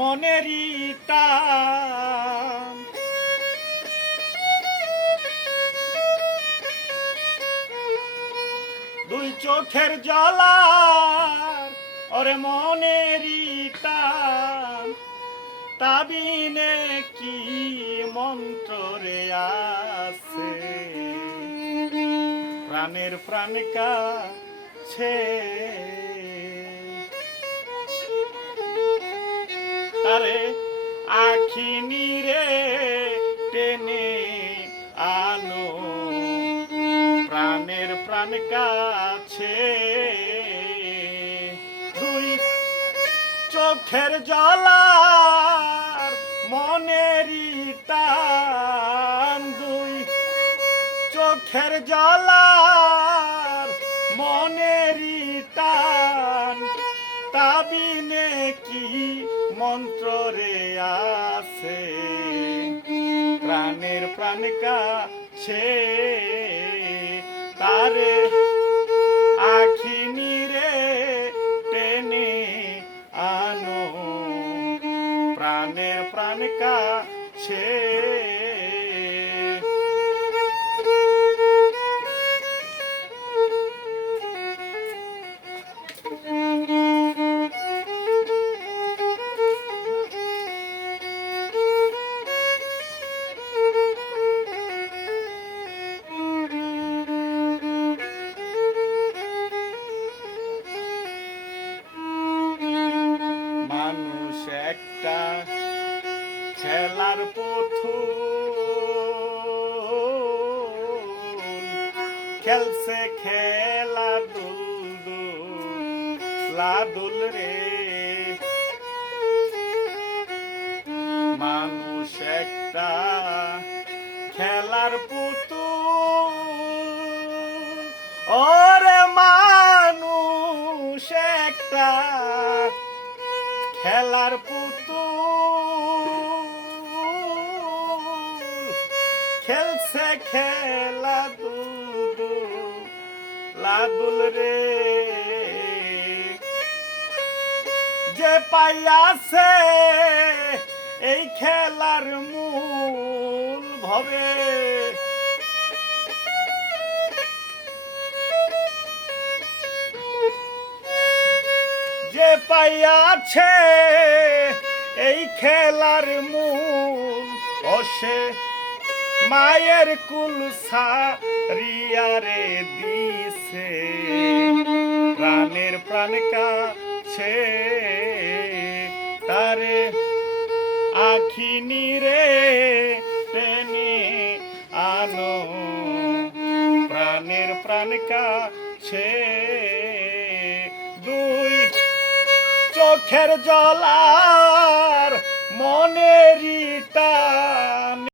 মনেরই টান। দুই চোখের জলার ওরে মনেরই টান, তাবিনে কি মন্ত্র রে আছে, প্রাণের প্রাণ কাছে তারে আখি নিরে টেনে আনো, প্রাণের প্রাণ কাছে। দুই চোখের জলার মনেরই টান, দুই চোখের জলার মনেরই টান, তাবিনে কি মন্ত্র রে আছে, প্রাণের প্রাণ কাছে তারে আখি নিরে টেনে আনো, প্রাণের প্রাণ কাছে। মানুষ একটা খেলার পুতুল, খেলছে খেলা দুল রে। মানুষ একটা খেলার পুতুল, ওরে মানুষ একটা খেলার পুতুল, খেলছে খেলা দুল রে। যে পাইয়াছে এই খেলার মূল ভবে, যে পাইয়াছে এই খেলার মূল, অসে মায়ের কুল সারিয়া রে দিছে, প্রাণের প্রাণ কাছে তারে আখি নিরে টেনে আনো, প্রাণের প্রাণ কাছে। দুই চোখের জলার মনেরই টান।